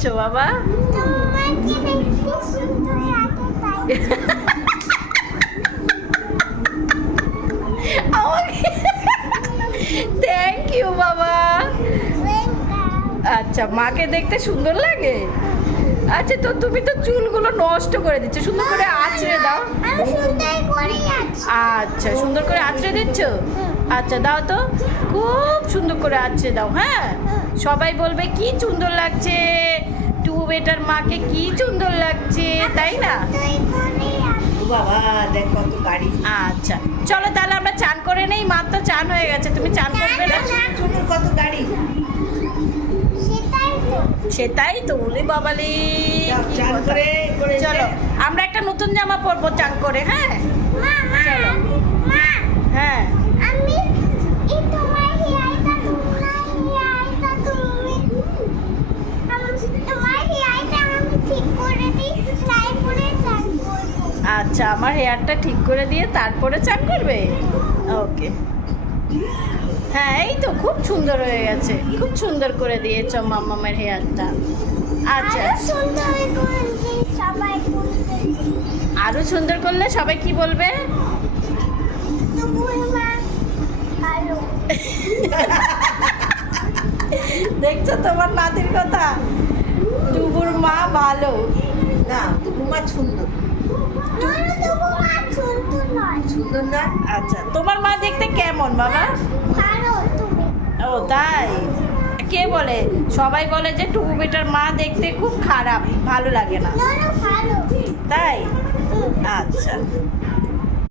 করছো বাবা? Thank you বাবা। আচ্ছা, মাকে দেখতে সুন্দর লাগে। আচ্ছা, তো তুমি তো চুলগুলো নষ্ট করে দিচ্ছ, সুন্দর করে আঁচড়ে দাও। আচ্ছা, সুন্দর করে আঁচড়ে দিচ্ছ। আচ্ছা, দাও তো, খুব সুন্দর করে আঁচড়ে দাও। হ্যাঁ, সবাই বলবে কি সুন্দর লাগছে, টু বেটার মাকে কি সুন্দর লাগছে, তাই না? বাবা দেখ কত গাড়ি। আচ্ছা, চলো তাহলে আমরা চান করে নেই। মাত্র চান হয়ে গেছে, তুমি চান করবে না? কত গাড়ি। সেটাই তো বলি বাবালি। চান করে চলো আমরা একটা নতুন জামা পরবো চান করে। হ্যাঁ চলো। হ্যাঁ আচ্ছা, আমার হেয়ারটা ঠিক করে দিয়ে তারপরে চান করবে। ওকে, হ্যাঁ এই তো খুব সুন্দর হয়ে গেছে, খুব সুন্দর করে দিয়েছ মাম্মামের হেয়ারটা। আচ্ছা, আরো সুন্দর করলে সবাই কি বলবে? দেখছো তোমার নাতির কথা, টুবুর মা ভালো না, তবু মা সুন্দর। সুন্দর না? আচ্ছা, তোমার মা দেখতে কেমন বাবা? ও তাই? কে বলে? সবাই বলে যে টুবু বেটার মা দেখতে খুব খারাপ, ভালো লাগে না, তাই? আচ্ছা।